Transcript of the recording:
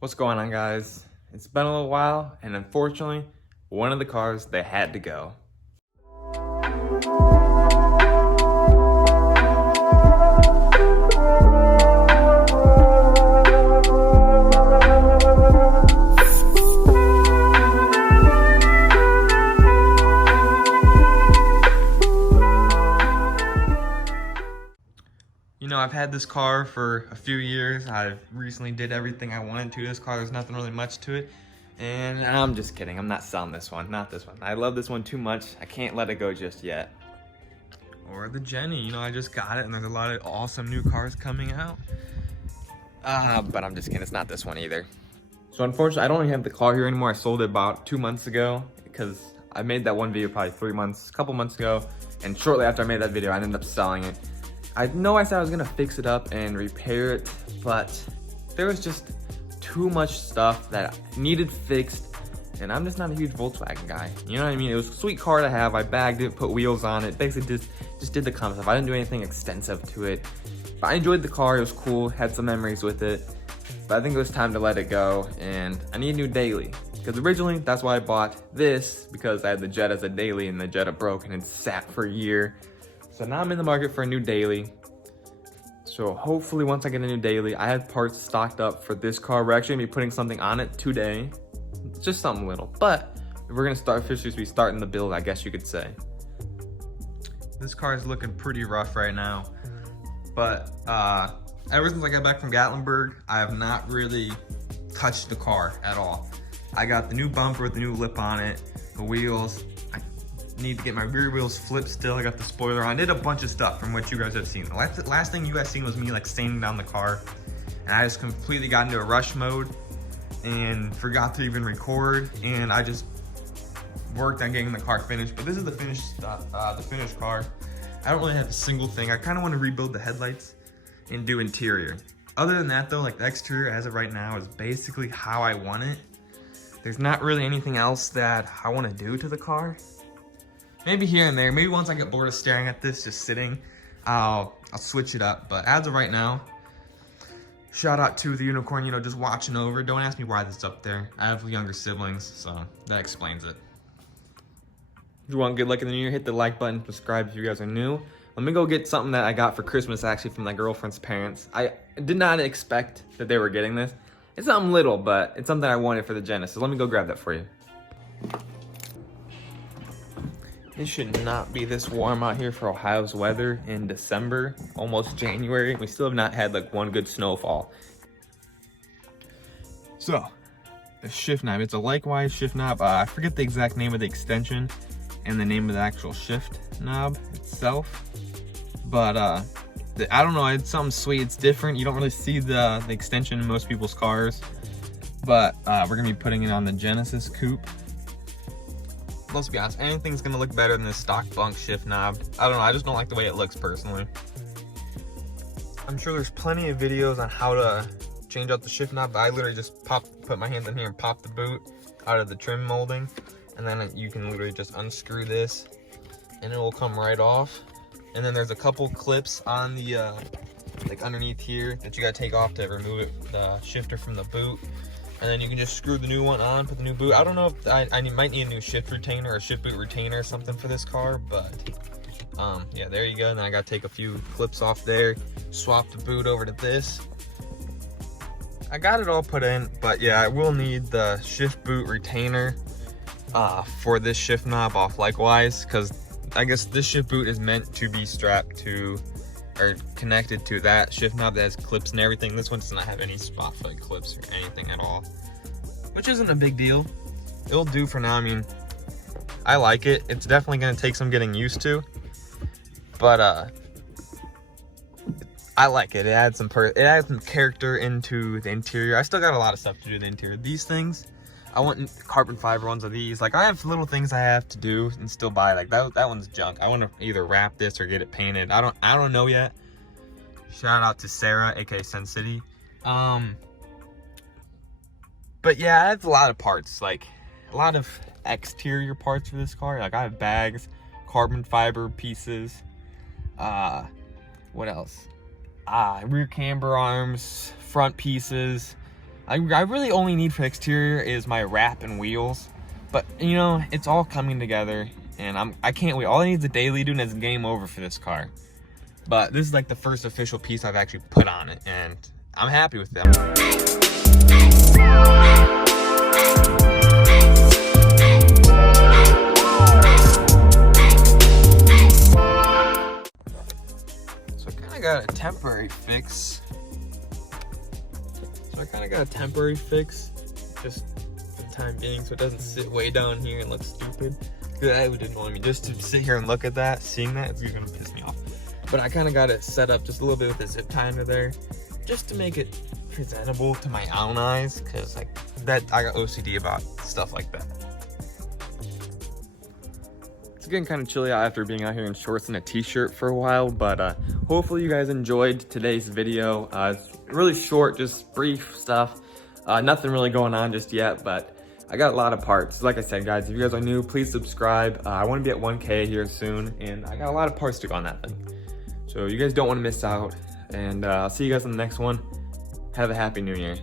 What's going on, guys? It's been a little while, and unfortunately, one of the cars, they had to go. You know, I've had this car for a few years. I've recently did everything I wanted to this car. There's nothing really much to it. And I'm just kidding. I'm not selling this one. Not this one. I love this one too much. I can't let it go just yet. Or the Jenny. You know, I just got it and there's a lot of awesome new cars coming out. But I'm just kidding. It's not this one either. So unfortunately, I don't even have the car here anymore. I sold it about 2 months ago because I made that one video probably a couple months ago. And shortly after I made that video, I ended up selling it. I know I said I was gonna fix it up and repair it, but there was just too much stuff that needed fixed, and I'm just not a huge Volkswagen guy. You know what I mean? It was a sweet car to have. I bagged it, put wheels on it, basically just did the common stuff. I didn't do anything extensive to it, but I enjoyed the car. It was cool, had some memories with it, but I think it was time to let it go, and I need a new daily. Because originally, that's why I bought this, because I had the Jetta as a daily, and the Jetta broke and it sat for a year. So now I'm in the market for a new daily. So hopefully once I get a new daily, I have parts stocked up for this car. We're actually gonna be putting something on it today. Just something little, but we're gonna officially be starting the build, I guess you could say. This car is looking pretty rough right now. But ever since I got back from Gatlinburg, I have not really touched the car at all. I got the new bumper with the new lip on it, the wheels. Need to get my rear wheels flipped still. I got the spoiler on. I did a bunch of stuff from what you guys have seen. The last thing you guys seen was me like sanding down the car, and I just completely got into a rush mode and forgot to even record, and I just worked on getting the car finished. But this is the finished stuff, the finished car. I don't really have a single thing. I kind of want to rebuild the headlights and do interior. Other than that though, like the exterior as of right now is basically how I want it. There's not really anything else that I want to do to the car. Maybe here and there, maybe once I get bored of staring at this, just sitting, I'll switch it up. But as of right now, shout out to the unicorn, you know, just watching over. Don't ask me why this is up there. I have younger siblings, so that explains it. If you want good luck in the new year, hit the like button, subscribe if you guys are new. Let me go get something that I got for Christmas actually from my girlfriend's parents. I did not expect that they were getting this. It's something little, but it's something I wanted for the Genesis. Let me go grab that for you. It should not be this warm out here for Ohio's weather in December, almost January. We still have not had like one good snowfall. So, the shift knob, it's a likewise shift knob. I forget the exact name of the extension and the name of the actual shift knob itself. But I don't know, it's something sweet, it's different. You don't really see the extension in most people's cars. But we're gonna be putting it on the Genesis Coupe. Let's be honest, anything's gonna look better than this stock bunk shift knob. I don't know, I just don't like the way it looks personally. I'm sure there's plenty of videos on how to change out the shift knob, but I literally just put my hands in here and pop the boot out of the trim molding, and then you can literally just unscrew this and it will come right off. And then there's a couple clips on the like underneath here that you gotta take off to remove it, the shifter from the boot. And then you can just screw the new one on, put the new boot. I don't know if I might need a new shift retainer or shift boot retainer or something for this car, but yeah, there you go. And then I gotta take a few clips off there, swap the boot over to this. I got it all put in, but yeah, I will need the shift boot retainer for this shift knob off likewise, because I guess this shift boot is meant to be strapped to or connected to that shift knob that has clips and everything. This one does not have any spot for like clips or anything at all, which isn't a big deal. It'll do for now. I mean, I like it. It's definitely going to take some getting used to, but I like it. It adds some character into the interior. I still got a lot of stuff to do to the interior. These things, I want carbon fiber ones of these. Like, I have little things I have to do and still buy. Like that one's junk. I want to either wrap this or get it painted. I don't know yet. Shout out to Sarah, aka Sun City. But yeah, I have a lot of parts, like a lot of exterior parts for this car. Like I have bags, carbon fiber pieces. What else? Rear camber arms, front pieces. I really only need for exterior is my wrap and wheels, but you know, it's all coming together, and I can't wait. All I need is a daily dude, and it's game over for this car. But this is like the first official piece I've actually put on it, and I'm happy with them. So I kind of got a temporary fix. Just for the time being, so it doesn't sit way down here and look stupid. That would annoy me. Just to sit here and look at that, seeing that, it's gonna piss me off. But I kind of got it set up just a little bit with a zip tie under there, just to make it presentable to my own eyes, because like that, I got OCD about stuff like that. It's getting kind of chilly out after being out here in shorts and a t-shirt for a while, but hopefully you guys enjoyed today's video. It's really short, just brief stuff. Nothing really going on just yet, but I got a lot of parts. Like I said, guys, if you guys are new, please subscribe. I want to be at 1K here soon, and I got a lot of parts to go on that thing. So you guys don't want to miss out, and I'll see you guys in the next one. Have a happy new year.